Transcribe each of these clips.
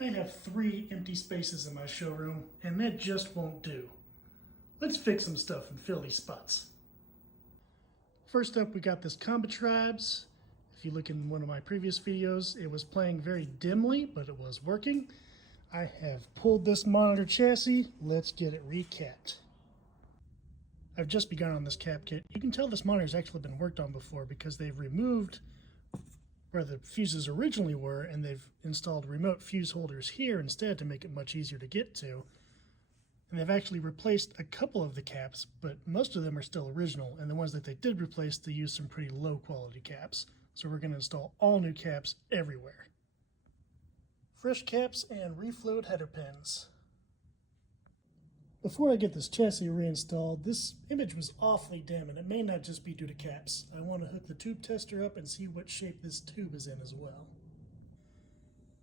I have 3 empty spaces in my showroom, and that just won't do. Let's fix some stuff and fill these spots. First up, we got this Combat Tribes. If you look in one of my previous videos, it was playing very dimly, but it was working. I have pulled this monitor chassis. Let's get it recapped. I've just begun on this cap kit. You can tell this monitor's actually been worked on before because they've removed where the fuses originally were, and they've installed remote fuse holders here instead to make it much easier to get to. And they've actually replaced a couple of the caps, but most of them are still original, and the ones that they did replace, they used some pretty low quality caps. So we're going to install all new caps everywhere. Fresh caps and reflowed header pins. Before I get this chassis reinstalled, this image was awfully dim, and it may not just be due to caps. I want to hook the tube tester up and see what shape this tube is in as well.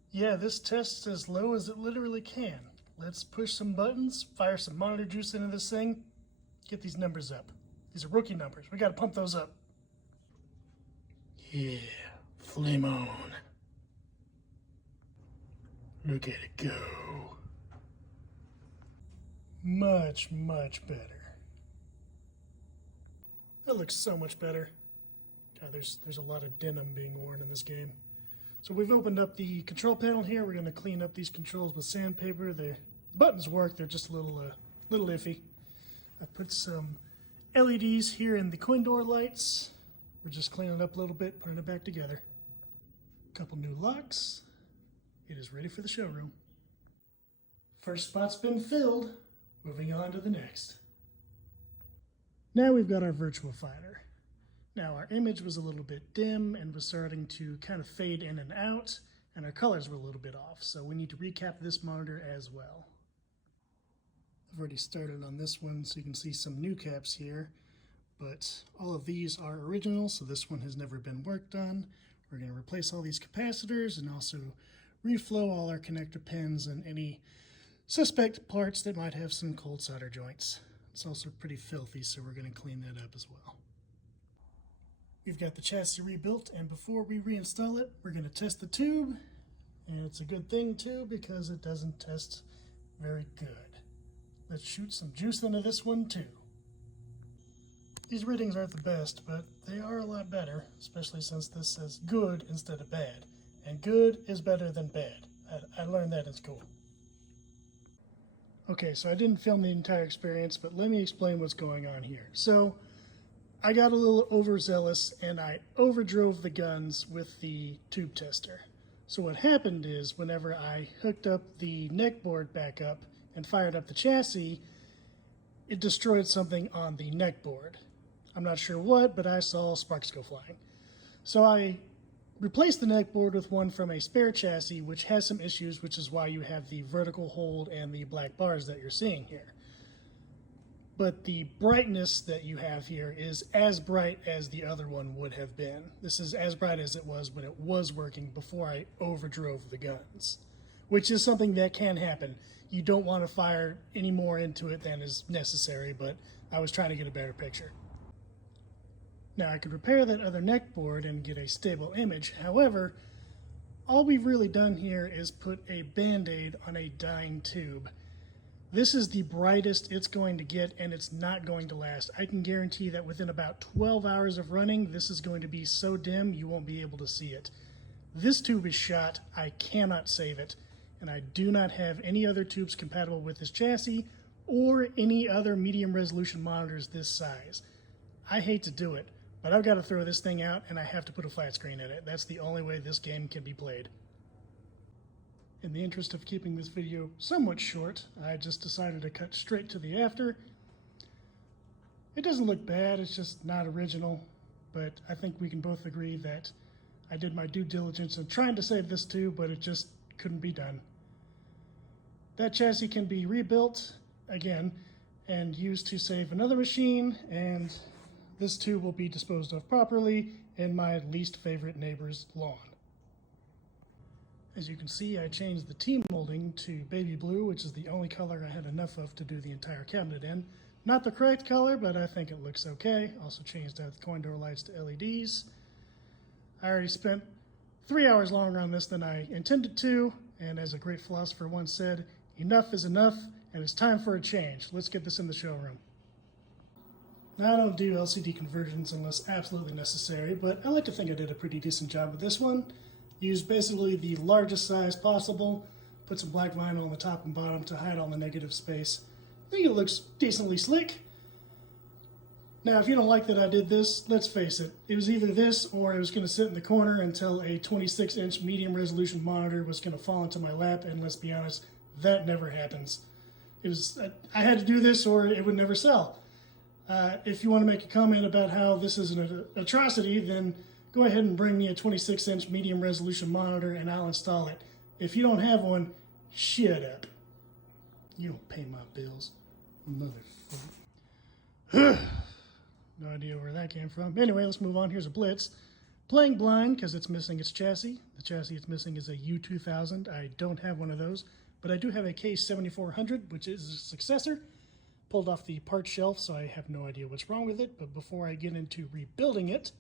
Yeah, this tests as low as it literally can. Let's push some buttons, fire some monitor juice into this thing, get these numbers up. These are rookie numbers. We got to pump those up. Yeah, flame on. Look at it go. Much, much better. That looks so much better. God, there's a lot of denim being worn in this game. So we've opened up the control panel here. We're going to clean up these controls with sandpaper. The buttons work. They're just a little iffy. I put some LEDs here in the coin door lights. We're just cleaning it up a little bit, putting it back together. A couple new locks. It is ready for the showroom. First spot's been filled. Moving on to the next. Now we've got our virtual fighter. Now our image was a little bit dim and was starting to kind of fade in and out, and our colors were a little bit off, so we need to recap this monitor as well. I've already started on this one, so you can see some new caps here, but all of these are original, so this one has never been worked on. We're going to replace all these capacitors and also reflow all our connector pins and any suspect parts that might have some cold solder joints. It's also pretty filthy, so we're going to clean that up as well. We've got the chassis rebuilt, and before we reinstall it, we're going to test the tube. And it's a good thing too, because it doesn't test very good. Let's shoot some juice into this one too. These readings aren't the best, but they are a lot better, especially since this says good instead of bad. And good is better than bad. I learned that in school. Okay, so I didn't film the entire experience, but let me explain what's going on here. So I got a little overzealous and I overdrove the guns with the tube tester. So what happened is whenever I hooked up the neck board back up and fired up the chassis, it destroyed something on the neck board. I'm not sure what, but I saw sparks go flying. So I replaced the neck board with one from a spare chassis, which has some issues, which is why you have the vertical hold and the black bars that you're seeing here. But the brightness that you have here is as bright as the other one would have been. This is as bright as it was when it was working before I overdrove the guns, which is something that can happen. You don't want to fire any more into it than is necessary, but I was trying to get a better picture. Now I could repair that other neck board and get a stable image. However, all we've really done here is put a band-aid on a dying tube. This is the brightest it's going to get, and it's not going to last. I can guarantee that within about 12 hours of running, this is going to be so dim you won't be able to see it. This tube is shot. I cannot save it, and I do not have any other tubes compatible with this chassis or any other medium resolution monitors this size. I hate to do it, but I've got to throw this thing out and I have to put a flat screen in it. That's the only way this game can be played. In the interest of keeping this video somewhat short, I just decided to cut straight to the after. It doesn't look bad, it's just not original, but I think we can both agree that I did my due diligence in trying to save this tube, but it just couldn't be done. That chassis can be rebuilt again and used to save another machine, and this tube will be disposed of properly in my least favorite neighbor's lawn. As you can see, I changed the T-molding to baby blue, which is the only color I had enough of to do the entire cabinet in. Not the correct color, but I think it looks okay. Also changed out the coin door lights to LEDs. I already spent 3 hours longer on this than I intended to, And as a great philosopher once said, enough is enough, and it's time for a change. Let's get this in the showroom. Now, I don't do LCD conversions unless absolutely necessary, but I like to think I did a pretty decent job with this one. Used basically the largest size possible, put some black vinyl on the top and bottom to hide all the negative space. I think it looks decently slick. Now, if you don't like that I did this, let's face it, it was either this or it was going to sit in the corner until a 26-inch medium resolution monitor was going to fall into my lap, and let's be honest, that never happens. I had to do this or it would never sell. If you want to make a comment about how this is an atrocity, then go ahead and bring me a 26-inch medium resolution monitor and I'll install it. If you don't have one, shut up. You don't pay my bills, motherfucker. No idea where that came from. Anyway, let's move on. Here's a Blitz. Playing blind because it's missing its chassis. The chassis it's missing is a U2000. I don't have one of those, but I do have a K7400, which is a successor. Pulled off the part shelf, so I have no idea what's wrong with it. But before I get into rebuilding it,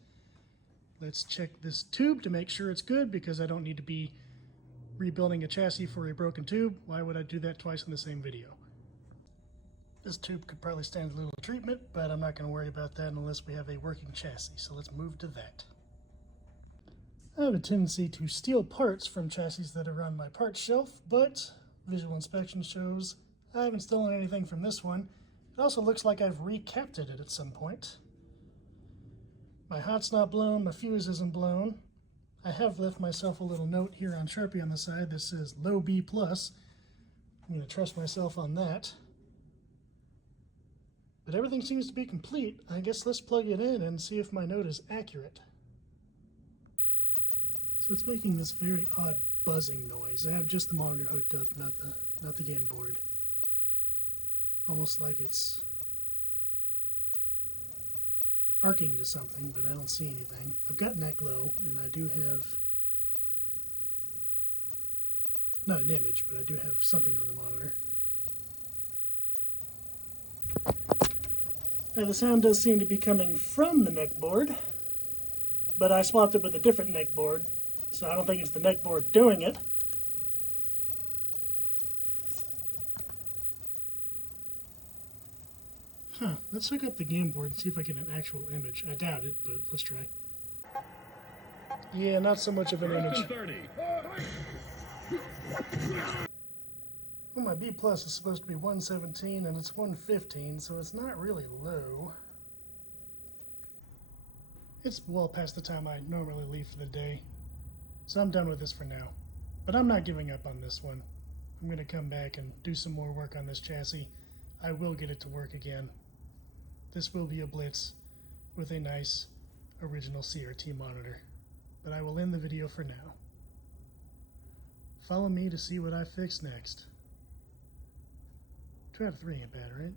let's check this tube to make sure it's good, because I don't need to be rebuilding a chassis for a broken tube. Why would I do that twice in the same video? This tube could probably stand a little treatment, but I'm not going to worry about that unless we have a working chassis, so let's move to that. I have a tendency to steal parts from chassis that are on my parts shelf, but visual inspection shows I haven't stolen anything from this one. It also looks like I've recapped it at some point. My hot's not blown, my fuse isn't blown. I have left myself a little note here on Sharpie on the side that says low B+. I'm going to trust myself on that. But everything seems to be complete. I guess let's plug it in and see if my note is accurate. So it's making this very odd buzzing noise. I have just the monitor hooked up, not the game board. Almost like it's arcing to something, but I don't see anything. I've got neck low, and I do have, not an image, but I do have something on the monitor. Now the sound does seem to be coming from the neck board, but I swapped it with a different neck board, so I don't think it's the neck board doing it. Let's hook up the game board and see if I get an actual image. I doubt it, but let's try. Yeah, not so much of an image. Well, my B+ is supposed to be 117 and it's 115, so it's not really low. It's well past the time I normally leave for the day, so I'm done with this for now. But I'm not giving up on this one. I'm going to come back and do some more work on this chassis. I will get it to work again. This will be a Blitz with a nice original CRT monitor. But I will end the video for now. Follow me to see what I fix next. 2 out of 3 ain't bad, right?